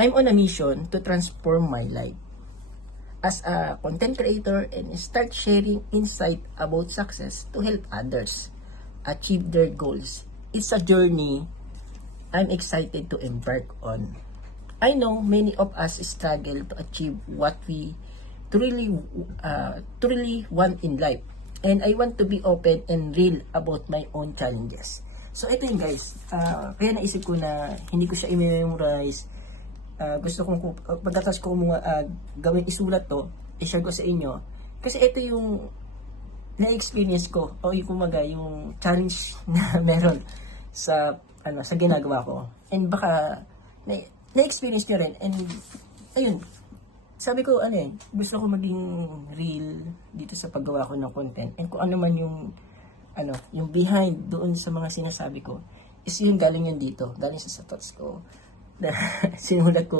I'm on a mission to transform my life as a content creator and start sharing insight about success to help others achieve their goals. It's a journey I'm excited to embark on. I know many of us struggle to achieve what we truly want in life. And I want to be open and real about my own challenges. So ito yun guys, kaya naisip ko na hindi ko siya i-memorize. Gusto kong pagkatas ko gawin isulat to, i-share ko sa inyo. Kasi ito yung na-experience ko o yung kumaga yung challenge na meron sa sa ginagawa ko. And baka na-experience nyo rin. And ayun, sabi ko gusto ko maging real dito sa paggawa ko ng content. And kung ano man yung yung behind doon sa mga sinasabi ko is yun galing yun dito, galing sa thoughts ko na sinulat ko